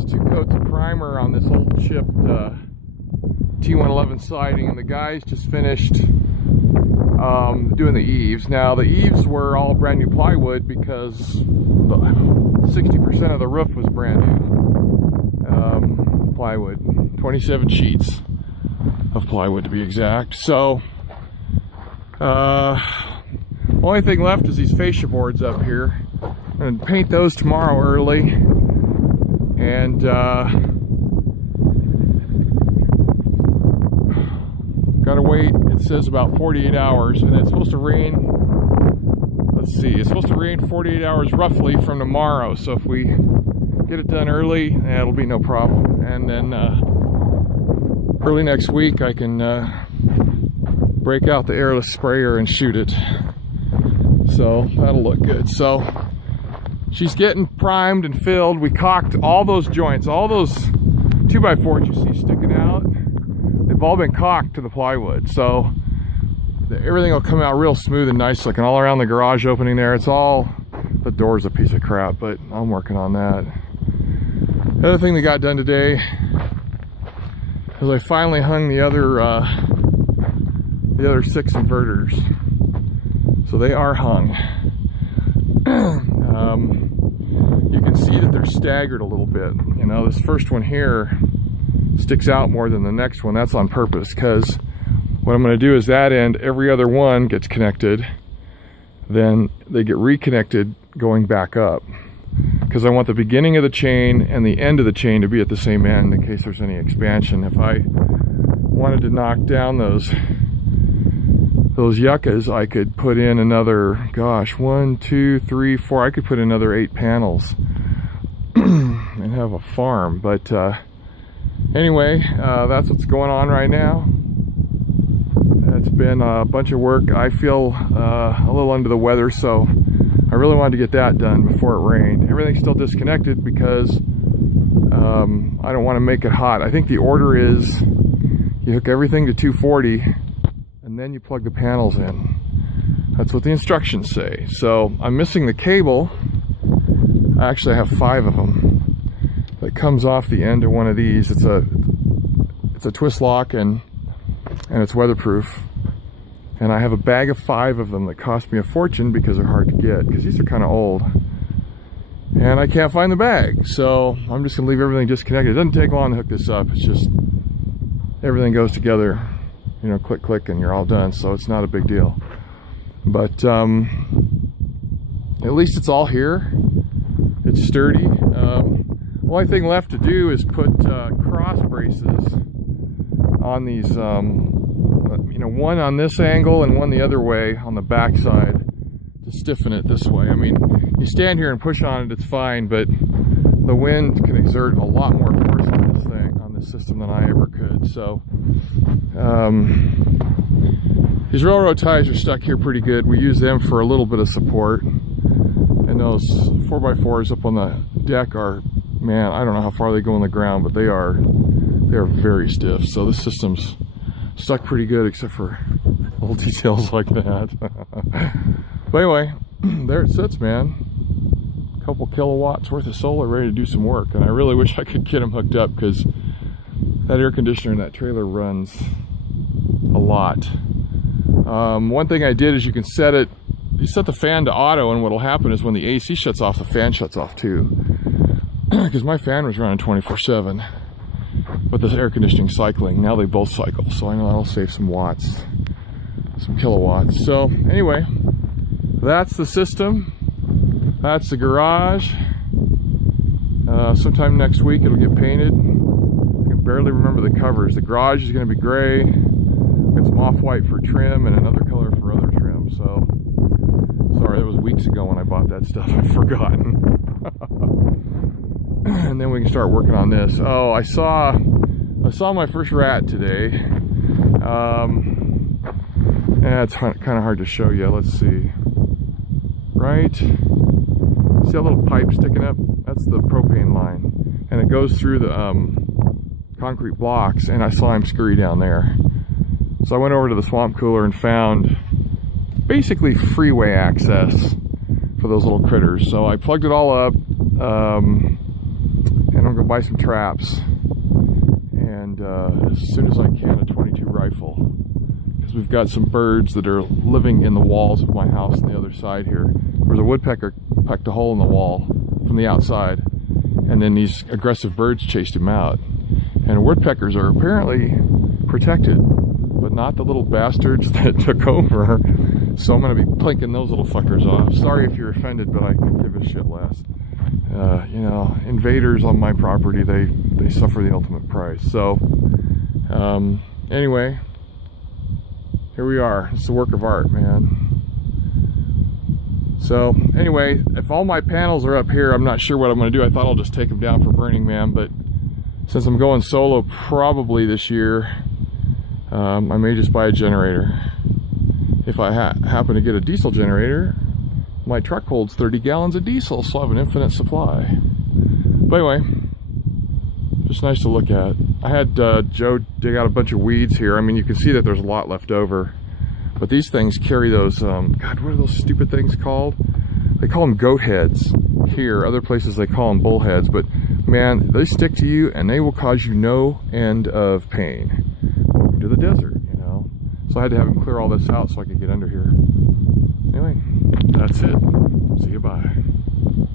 those 2 coats of primer on this old chipped T111 siding, and the guys just finished doing the eaves. Now the eaves were all brand new plywood because 60% of the roof was brand new plywood, 27 sheets of plywood to be exact. So only thing left is these fascia boards up here. I'm going to paint those tomorrow early, and gotta wait. It says about 48 hours, and it's supposed to rain. Let's see, it's supposed to rain 48 hours roughly from tomorrow. So if we get it done early, it'll be no problem. And then early next week, I can break out the airless sprayer and shoot it. So that'll look good. So she's getting primed and filled. We caulked all those joints, all those 2x4s you see sticking out. They've all been caulked to the plywood, so everything will come out real smooth and nice looking all around the garage opening there. It's all, the door's a piece of crap, but I'm working on that. The other thing that got done today is I finally hung the other 6 inverters. So they are hung. You can see that they're staggered a little bit. You know, this first one here sticks out more than the next one. That's on purpose, because what I'm going to do is that end, every other one gets connected, then they get reconnected going back up, because I want the beginning of the chain and the end of the chain to be at the same end in case there's any expansion. If I wanted to knock down those yuccas, I could put in another, gosh, 1, 2, 3, 4, I could put another 8 panels and have a farm. But anyway, that's what's going on right now. It's been a bunch of work. I feel a little under the weather, so I really wanted to get that done before it rained. Everything's still disconnected because I don't want to make it hot. I think the order is you hook everything to 240 and then you plug the panels in. That's what the instructions say. So I'm missing the cable. I actually have 5 of them that comes off the end of one of these. It's a twist lock and it's weatherproof. And I have a bag of 5 of them that cost me a fortune because they're hard to get, because these are kind of old. And I can't find the bag, so I'm just gonna leave everything disconnected. It doesn't take long to hook this up. It's just everything goes together, you know, click, click, and you're all done. So it's not a big deal. But at least it's all here. It's sturdy. Only thing left to do is put cross braces on these, you know, one on this angle and one the other way on the back side to stiffen it this way. I mean, you stand here and push on it, it's fine, but the wind can exert a lot more force on this thing, on this system, than I ever could. So these railroad ties are stuck here pretty good. We use them for a little bit of support, and those 4x4s up on the deck are, man, I don't know how far they go in the ground, but they are very stiff. So this system's stuck pretty good, except for little details like that. But anyway, there it sits, man. A couple kilowatts worth of solar ready to do some work, and I really wish I could get them hooked up, because that air conditioner in that trailer runs a lot. One thing I did is you can set it, you set the fan to auto, and what'll happen is when the AC shuts off, the fan shuts off too. Because my fan was running 24/7 with this air conditioning cycling. Now they both cycle, so I know that'll save some watts, some kilowatts. So anyway, that's the system. That's the garage. Sometime next week it'll get painted. I can barely remember the covers. The garage is going to be gray. Got some off-white for trim and another color for other trim. So sorry, that was weeks ago when I bought that stuff. I've forgotten. And then we can start working on this. Oh, I saw my first rat today. Yeah, it's kind of hard to show you. Let's see. Right? See that little pipe sticking up? That's the propane line. And it goes through the concrete blocks, and I saw him scurry down there. So I went over to the swamp cooler and found basically freeway access for those little critters. So I plugged it all up. And I'm buy some traps, and as soon as I can, a 22 rifle, because we've got some birds that are living in the walls of my house on the other side here. There was a woodpecker pecked a hole in the wall from the outside, and then these aggressive birds chased him out. And woodpeckers are apparently protected, but not the little bastards that took over. So I'm going to be plinking those little fuckers off. Sorry if you're offended, but I could give a shit less. You know, invaders on my property, they suffer the ultimate price. So, anyway, here we are. It's a work of art, man. So, anyway, if all my panels are up here, I'm not sure what I'm going to do. I thought I'll just take them down for Burning Man, but since I'm going solo probably this year, I may just buy a generator. If I happen to get a diesel generator, my truck holds 30 gallons of diesel, so I have an infinite supply. But anyway, just nice to look at. I had Joe dig out a bunch of weeds here. I mean, you can see that there's a lot left over. But these things carry those, God, what are those stupid things called? They call them goat heads here. Other places they call them bull heads. But man, they stick to you and they will cause you no end of pain. Welcome to the desert, you know. So I had to have him clear all this out so I could get under here. Anyway, that's it. See you, bye.